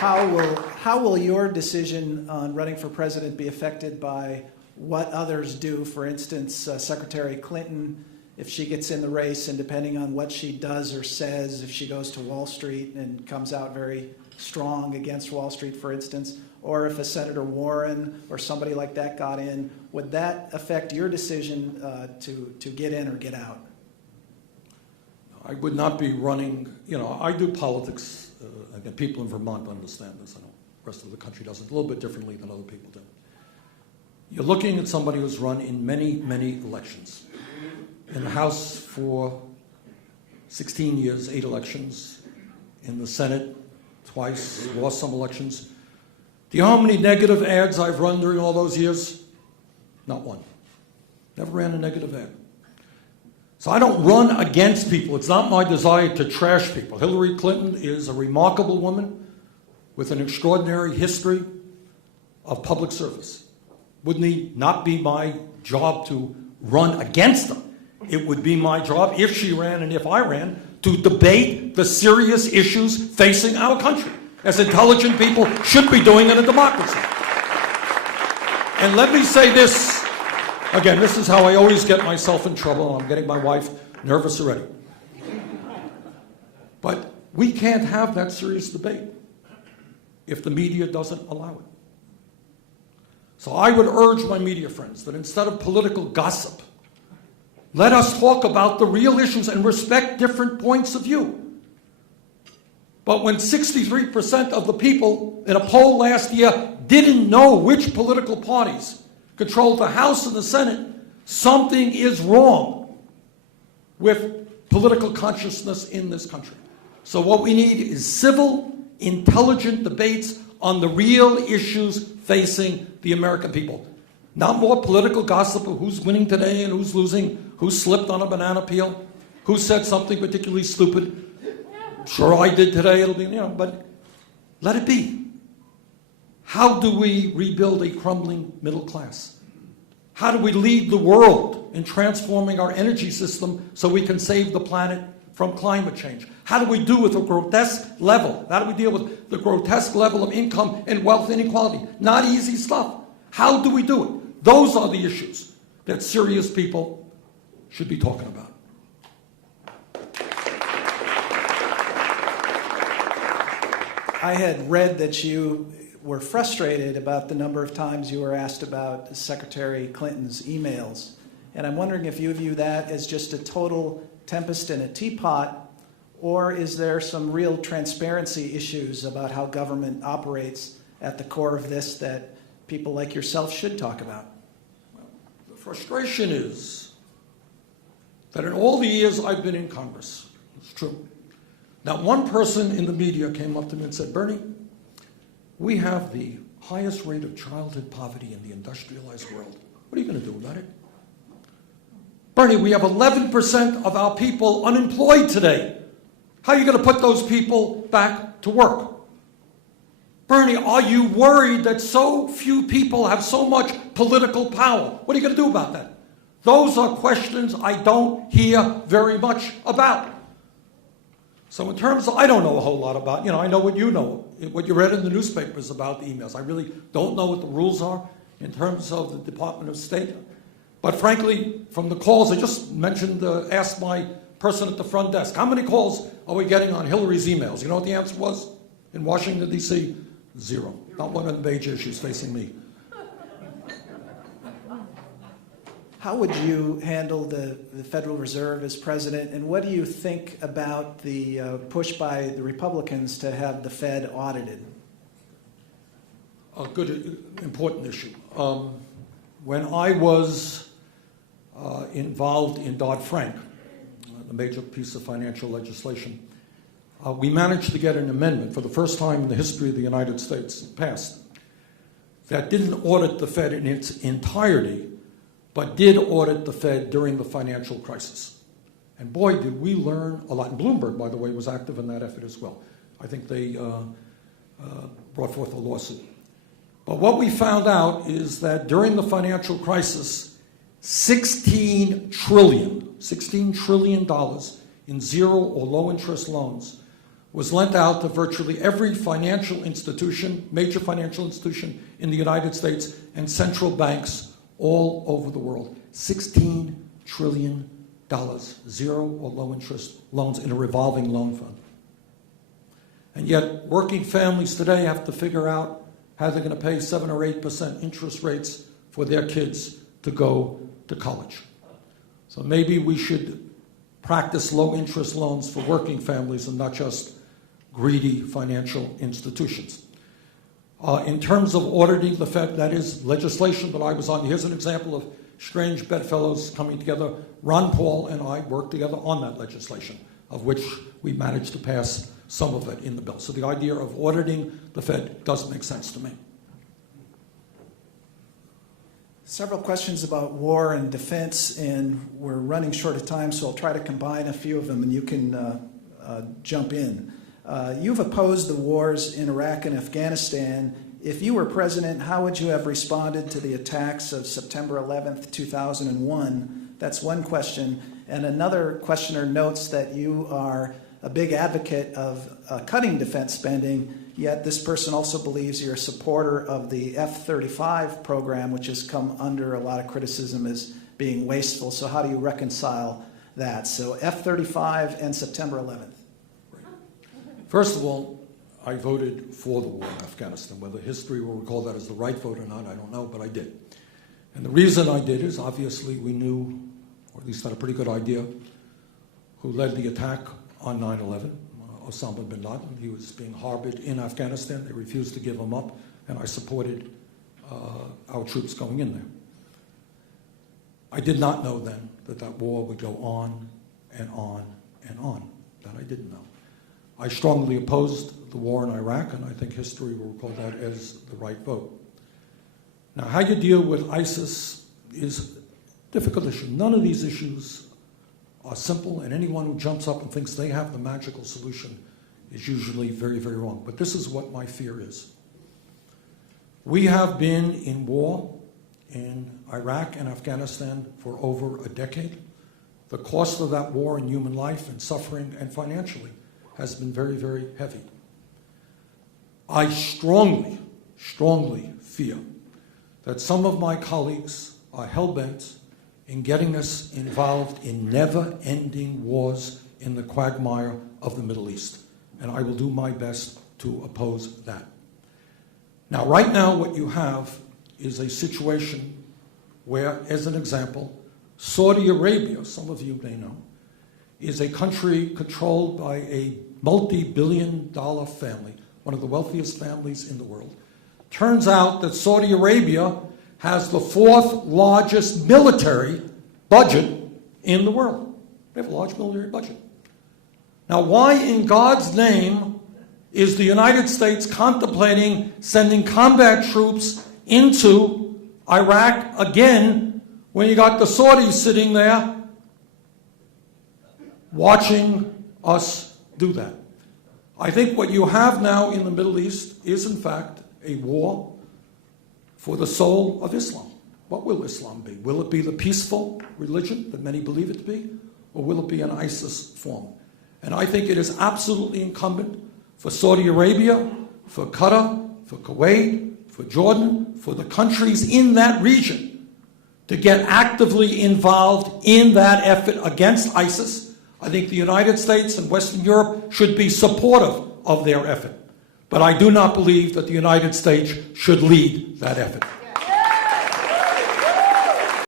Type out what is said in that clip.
how will your decision on running for president be affected by what others do? For instance, Secretary Clinton, if she gets in the race, and depending on what she does or says, if she goes to Wall Street and comes out very strong against Wall Street, for instance, or if a Senator Warren or somebody like that got in, would that affect your decision to get in or get out? I would not be running, I do politics. Again, people in Vermont understand this. I know the rest of the country does it a little bit differently than other people do. You're looking at somebody who's run in many, many elections. In the House for 16 years, 8 elections. In the Senate, twice, lost some elections. Do you know how many negative ads I've run during all those years? Not one. Never ran a negative ad. So I don't run against people. It's not my desire to trash people. Hillary Clinton is a remarkable woman with an extraordinary history of public service. Wouldn't it not be my job to run against them? It would be my job, if she ran and if I ran, to debate the serious issues facing our country, as intelligent people should be doing in a democracy. And let me say this. Again, this is how I always get myself in trouble. I'm getting my wife nervous already. But we can't have that serious debate if the media doesn't allow it. So I would urge my media friends that instead of political gossip, let us talk about the real issues and respect different points of view. But when 63% of the people in a poll last year didn't know which political parties controlled the House and the Senate, something is wrong with political consciousness in this country. So what we need is civil, intelligent debates on the real issues facing the American people. Not more political gossip of who's winning today and who's losing, who slipped on a banana peel, who said something particularly stupid. Sure, I did today, it'll be, but let it be. How do we rebuild a crumbling middle class? How do we lead the world in transforming our energy system so we can save the planet from climate change? How do we do with a grotesque level? How do we deal with the grotesque level of income and wealth inequality? Not easy stuff. How do we do it? Those are the issues that serious people should be talking about. I had read that you were frustrated about the number of times you were asked about Secretary Clinton's emails. And I'm wondering if you view that as just a total tempest in a teapot, or is there some real transparency issues about how government operates at the core of this that people like yourself should talk about? Well, the frustration is that in all the years I've been in Congress, it's true, not one person in the media came up to me and said, Bernie, we have the highest rate of childhood poverty in the industrialized world. What are you going to do about it? Bernie, we have 11% of our people unemployed today. How are you going to put those people back to work? Bernie, are you worried that so few people have so much political power? What are you going to do about that? Those are questions I don't hear very much about. So in terms of, I don't know a whole lot about, I know what you know, what you read in the newspapers about the emails. I really don't know what the rules are in terms of the Department of State. But frankly, from the calls, I just mentioned, asked my person at the front desk, how many calls are we getting on Hillary's emails? You know what the answer was? In Washington, D.C., 0. Not one of the major issues facing me. How would you handle the Federal Reserve as president, and what do you think about the push by the Republicans to have the Fed audited? A good, important issue. When I was involved in Dodd-Frank, the major piece of financial legislation, we managed to get an amendment for the first time in the history of the United States passed that didn't audit the Fed in its entirety, but did audit the Fed during the financial crisis. And boy, did we learn a lot. And Bloomberg, by the way, was active in that effort as well. I think they brought forth a lawsuit. But what we found out is that during the financial crisis, $16 trillion in zero or low interest loans was lent out to virtually every financial institution, major financial institution in the United States, and central banks all over the world. $16 trillion, zero or low interest loans in a revolving loan fund. And yet, working families today have to figure out how they're going to pay 7 or 8% interest rates for their kids to go to college. So maybe we should practice low interest loans for working families and not just greedy financial institutions. In terms of auditing the Fed, that is legislation that I was on. Here's an example of strange bedfellows coming together. Ron Paul and I worked together on that legislation, of which we managed to pass some of it in the bill. So the idea of auditing the Fed does make sense to me. Several questions about war and defense, and we're running short of time, so I'll try to combine a few of them, and you can jump in. You've opposed the wars in Iraq and Afghanistan. If you were president, how would you have responded to the attacks of September 11th, 2001? That's one question. And another questioner notes that you are a big advocate of cutting defense spending, yet this person also believes you're a supporter of the F-35 program, which has come under a lot of criticism as being wasteful. So how do you reconcile that? So F-35 and September 11th. First of all, I voted for the war in Afghanistan. Whether history will recall that as the right vote or not, I don't know, but I did. And the reason I did is obviously we knew, or at least had a pretty good idea, who led the attack on 9/11, Osama bin Laden. He was being harbored in Afghanistan. They refused to give him up, and I supported our troops going in there. I did not know then that that war would go on and on and on. That I didn't know. I strongly opposed the war in Iraq, and I think history will recall that as the right vote. Now, how you deal with ISIS is a difficult issue. None of these issues are simple, and anyone who jumps up and thinks they have the magical solution is usually very, very wrong. But this is what my fear is. We have been in war in Iraq and Afghanistan for over a decade. The cost of that war in human life and suffering and financially has been very, very heavy. I strongly, strongly fear that some of my colleagues are hell-bent in getting us involved in never-ending wars in the quagmire of the Middle East. And I will do my best to oppose that. Now, right now, what you have is a situation where, as an example, Saudi Arabia, some of you may know, is a country controlled by a multi-billion-dollar family, one of the wealthiest families in the world. Turns out that Saudi Arabia has the fourth largest military budget in the world. They have a large military budget. Now, why in God's name is the United States contemplating sending combat troops into Iraq again when you got the Saudis sitting there watching us do that? I think what you have now in the Middle East is, in fact, a war for the soul of Islam. What will Islam be? Will it be the peaceful religion that many believe it to be, or will it be an ISIS form? And I think it is absolutely incumbent for Saudi Arabia, for Qatar, for Kuwait, for Jordan, for the countries in that region to get actively involved in that effort against ISIS. I think the United States and Western Europe should be supportive of their effort. But I do not believe that the United States should lead that effort.